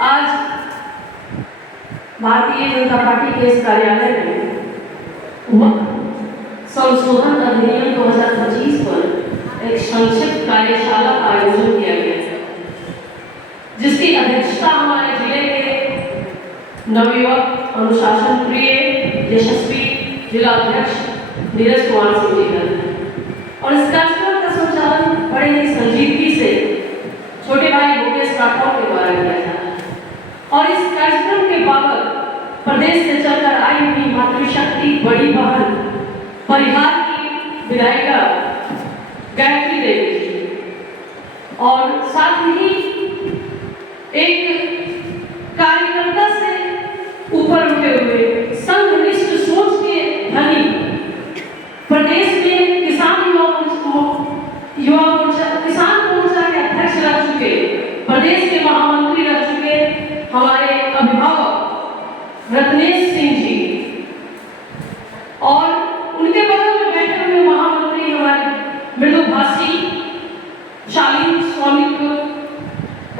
आज भारतीय जनता पार्टी के इस कार्यालय में संशोधन अधिनियम 2025 पर एक संक्षिप्त कार्यशाला का आयोजन किया गया है, जिसकी अध्यक्षता हमारे जिले के नवयुवक अनुशासन प्रिय यशस्वी जिला अध्यक्ष नीरज कुमार सिंह जी कर और इस कार्यक्रम का संचालन बड़े ही संजीदगी से छोटे भाई मुकेश राठौर के द्वारा किया जा रहा है। और इस कार्यक्रम के बाबत प्रदेश से चलकर आई हुई मातृशक्ति बड़ी बहन परिहार की विधायिका गायत्री देवी जी और साथ ही एक कार्यकर्ता से ऊपर उठे हुए संघनिष्ठ सोच के धनी प्रदेश में किसान मोर्चा के अध्यक्ष रह चुके, प्रदेश के महामंत्री रह चुके हमारे अभिभावक रत्नेश सिंह जी और उनके बगल में बैठे हुए महामंत्री हमारे मृदुभाषी शालीन स्वामित्व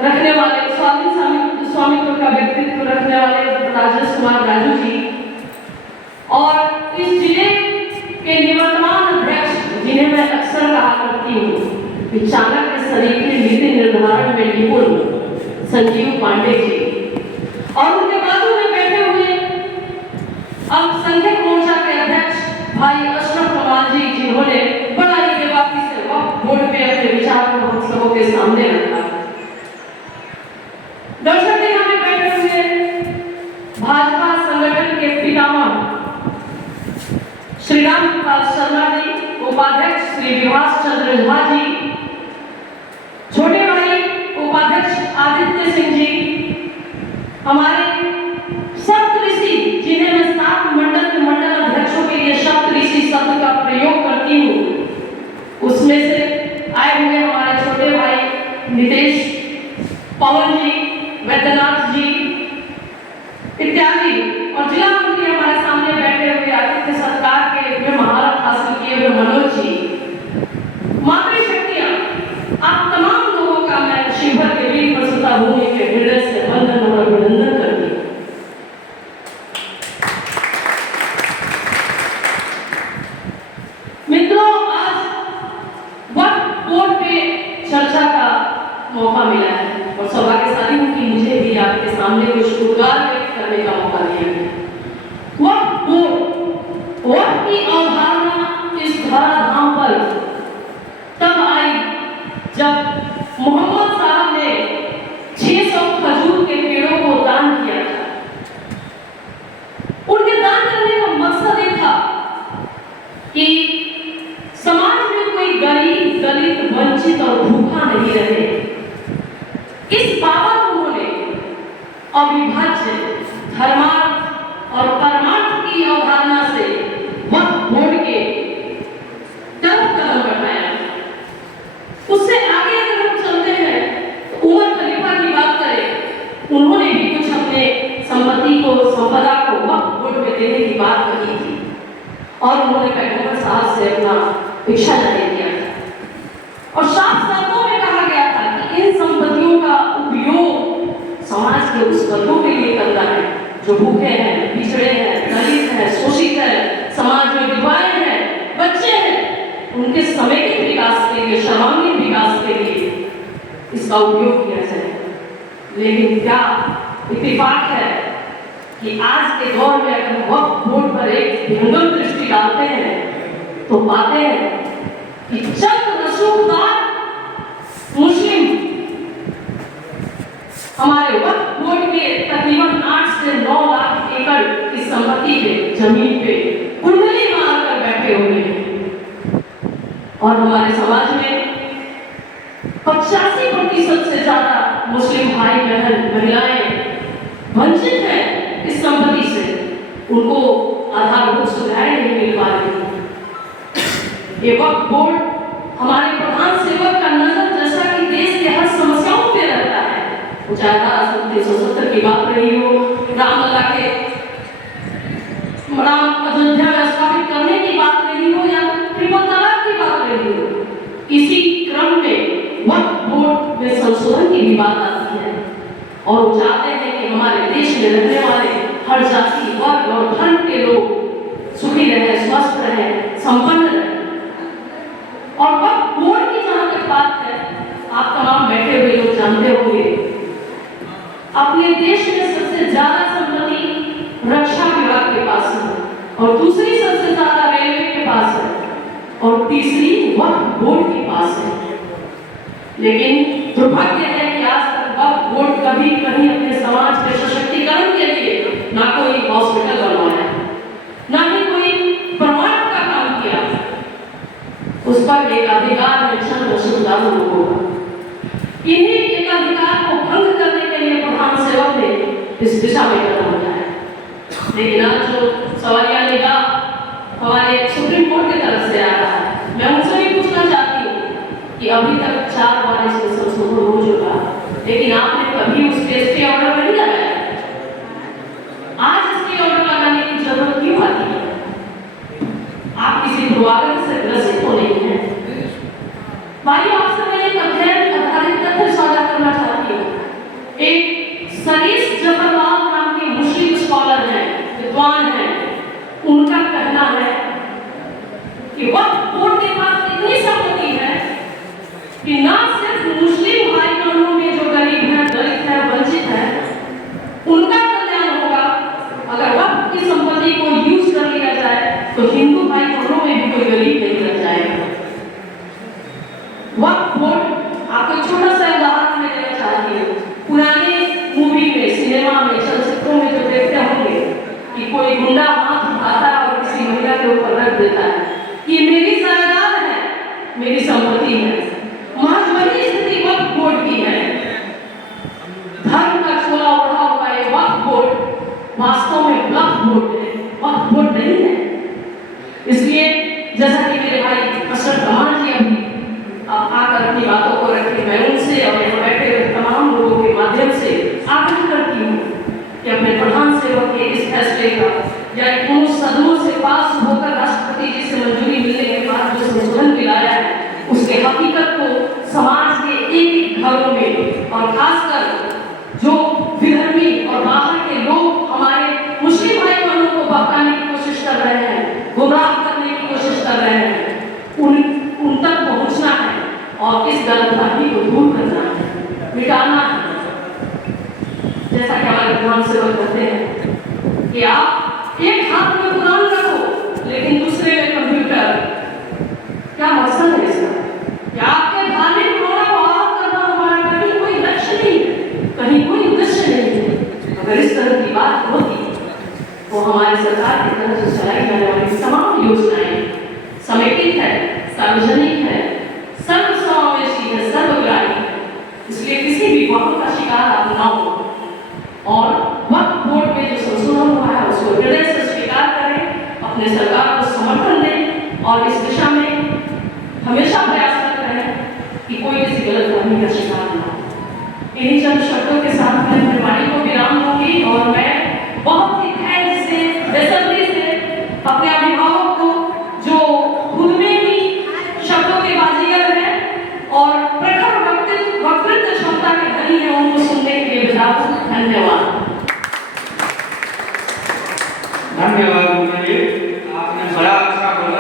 रखने वाले स्वामित्व का व्यक्तित्व रखने वाले राजेश कुमार राजू जी और इस जिले के निवर्तमान अध्यक्ष जिन्हें मैं अक्सर कहा करती हूँ चाणक्य सरीखे नीति निर्धारण में निपुण संजीव पांडे जी और उनके बाजू में बैठे हुए अल्पसंख्यक मोर्चा के अध्यक्ष भाई अशरफ कमाल जी, जिन्होंने बड़ा ही बेबाकी से वक्त बोर्ड पे अपने विचार को हम सबों के सामने रखा। दर्शक यहाँ में बैठे हुए भाजपा संगठन के पितामह श्री राम पाल शर्मा जी, उपाध्यक्ष श्री विभास चंद्र झा जी, छोटे भाई उपाध्यक्ष आदित्य सिंह जी, हमारे सप्तऋषि जिन्हें मैं 7 मंडल के मंडल अध्यक्षों के लिए सप्तऋषि शब्द का प्रयोग करती हूँ, उसमें से आए हुए हमारे छोटे भाई नितेश, पवन जी, वैद्यनाथ जी इत्यादि और जिला मंत्री हमारे सामने बैठे हुए आतिथ्य सत्कार के महारत हासिल किए हुए मनोज जी, मातृशक्तियां, आप तमाम लोगों का मैं शिवभर के वीर प्रसूता भूमि के हृदय से वंदन और अभिनंदन करती हूँ। मित्रों, आज वक्फ बोर्ड पे चर्चा का मौका मिला है और सौभाग्यशाली हूँ कि मुझे भी आपके सामने कुछ उद्गार व्यक्त करने का मौका दिया गया। वक्फ की अवधारणा इस धराधाम पर तब आई जब मोहम्मद साहब ने 600 खजूर के पेड़ों को दान किया था। उनके दान करने का मकसद ये था कि समाज में कोई गरीब, दलित, वंचित और भूखा नहीं रहे। इस बाबत उन्होंने अविभाज्य धर्मार्थ और परमार्थ की अवधारणा से वक्फ बोर्ड के तरफ कदम बढ़ाया। उससे आगे अगर हम चलते हैं तो उमर खलीफा की बात करें, उन्होंने भी कुछ अपने संपदा को वक्फ बोर्ड में देने की बात कही थी और उन्होंने पैगंबर साहब से अपना भिक्षा जारी किया था और साफ शब्दों में कहा गया था कि इन संपत्तियों का उपयोग समाज के उस वर्गों के लिए करना है जो भूखे हैं, पिछड़े हैं, दलित हैं, शोषित हैं, समाज में विधवाएं हैं, बच्चे हैं, उनके समेकित विकास के लिए, सर्वांगीण विकास के लिए इसका उपयोग किया जाए। लेकिन क्या इत्तेफाक है कि आज के दौर में अगर वक्फ बोर्ड पर एक विहंगम दृष्टि डालते हैं तो पाते हैं कि चंद रसूखदार मुस्लिम हमारे वक्फ बोर्ड के तकरीबन 8 से 9 लाख एकड़ की संपत्ति पे, जमीन पे कुंडली मारकर बैठे हुए हैं और हमारे समाज में 85% से ज्यादा मुस्लिम भाई बहन महिलाएं वंचित हैं इस संपत्ति से, उनको आधारभूत सुविधाएं नहीं मिल पा रही। ये वक्फ बोर्ड हमारे प्रधान सेवक का नजर जैसा कि देश के हर समस्याओं पे रहता है, चाहे धारा 370 की बात रही हो, रामलला के राम अयोध्या में स्थापित करने की बात रही हो या ट्रिपल तलाक की बात रही हो, इसी क्रम में वक्फ बोर्ड में संशोधन की भी बात आती है और वो चाहते हैं कि हमारे देश में रहने वाले हर जाति वर्ग और धर्म के लोग सुखी रहे, स्वस्थ रहे, संपन्न रहे। और वक्त बोर्ड की जहां तक बात है, आप तमाम बैठे हुए लोग जानते होंगे, अपने देश में सबसे ज्यादा संपत्ति रक्षा विभाग के पास है, और दूसरी सबसे ज्यादा रेलवे के पास है, और तीसरी वक्फ बोर्ड के पास है। लेकिन दुर्भाग्य है कि आज तक वक्फ बोर्ड कभी कहीं अपने समाज के सशक्तिकरण के लिए ना कोई हॉस्पिटल बनवाया, ना ही कोई प्रमाण का काम किया। उस पर एक अधिकार है चंद रसूलदार लोगों का। इन्हीं एक अधिकार को भंग करने के लिए प्रधान सेवक ने इस दिशा में कदम उठाया। लेकिन आज जो सवालिया निगाह हमारे सुप्रीम कोर्ट की तरफ से आ रहा है, मैं उनसे भी पूछना चाहती हूँ कि अभी तक 4 बार इसमें संशोधन हो चुका, लेकिन आपने कभी उस पे स्टे ऑर्डर नहीं लगाया। आज स्टे ऑर्डर लगाने की जरूरत क्यों आती है? आप किसी दुर्भाग्य से ग्रसित तो नहीं है? भाई, आपसे मैं एक अध्ययन आधारित तथ्य साझा करना चाहती हूँ। एक सरीस जफरलाल नाम के मुस्लिम स्कॉलर हैं, विद्वान हैं, उनका कहना है कि वक्फ बोर्ड के पास इतनी संपत्ति है कि ना सिर्फ मुस्लिम भाई बहनों में जो गरीब हैं, दलित हैं, वंचित हैं, उनका कल्याण होगा अगर वक्फ की संपत्ति को यूज कर लिया जाए, तो हिंदू भाई बहनों में भी कोई गरीब नहीं रह जाएगा। वक्फ बोर्ड, आपको छोटा सा उदाहरण मैं देना चाहती हूँ। पुराने मूवी में, सिनेमा में, चलचित्रों में जो देखते होंगे कि कोई गुंडा हाथ उठाता है और किसी महिला के ऊपर रख देता है, ये मेरी जायदाद है, मेरी संपत्ति है। महज वही स्थिति वक्फ बोर्ड की है। धर्म का चोला ओढ़ा हुआ है वक्फ बोर्ड, वास्तव में वक्फ बोर्ड है, वक्फ बोर्ड नहीं है। इसलिए जैसा कि मेरे भाई अशरफ कमाल जी अभी आकर अपनी बातों को रखे, मैं उनसे और यहाँ बैठे हुए तमाम लोगों के माध्यम से आग्रह करती हूँ कि अपने प्रधान सेवक के इस फैसले का, या उन सदनों से पास होकर राष्ट्रपति जी से मंजूरी मिलने के बाद जो संशोधन मिलाया है, उसके हकीकत को समाज के एक घरों में, और खासकर जो विधर्मी और बाहर के लोग हमारे मुस्लिम भाई बहनों को बहकाने की कोशिश कर रहे हैं, गुमराह करने की कोशिश कर रहे हैं, उन तक पहुंचना है और इस गलतफहमी को दूर करना है, मिटाना है। जैसा कि हमारे प्रधान सेवक कहते हैं कि आप एक हाथ में कुरान रखो लेकिन दूसरे में कंप्यूटर, क्या मकसद है इसका? क्या आपके धार्मिक भावना को आहत करना हमारा कहीं कोई लक्ष्य नहीं है, कहीं कोई उद्देश्य नहीं है? अगर इस तरह की बात होती तो हमारी सरकार की तरफ से चलाई जाने वाली तमाम योजनाएं समेकित है, सार्वजनिक है, सर्वसमावेशी है, सर्वग्राही है। इसलिए किसी भी वक्त का शिकार आप ना हो, और वक्फ बोर्ड में जो संशोधन हुआ है उसको हृदय से स्वीकार करें, अपने सरकार को समर्थन दें, और इस दिशा में हमेशा प्रयासरत रहें कि कोई किसी गलतफहमी का शिकार ना हो। इन्हीं चंद शब्दों के साथ मैं अपनी वाणी को विराम दूंगी, और मैं बहुत ही धैर्य से, बेसब्री से अपने अभिभावक को, जो खुद में ही शब्दों के बाजीगर हैं और प्रखर वक्तृत्व क्षमता के धनी है, उनको सुनने के लिए विदा। धन्यवाद।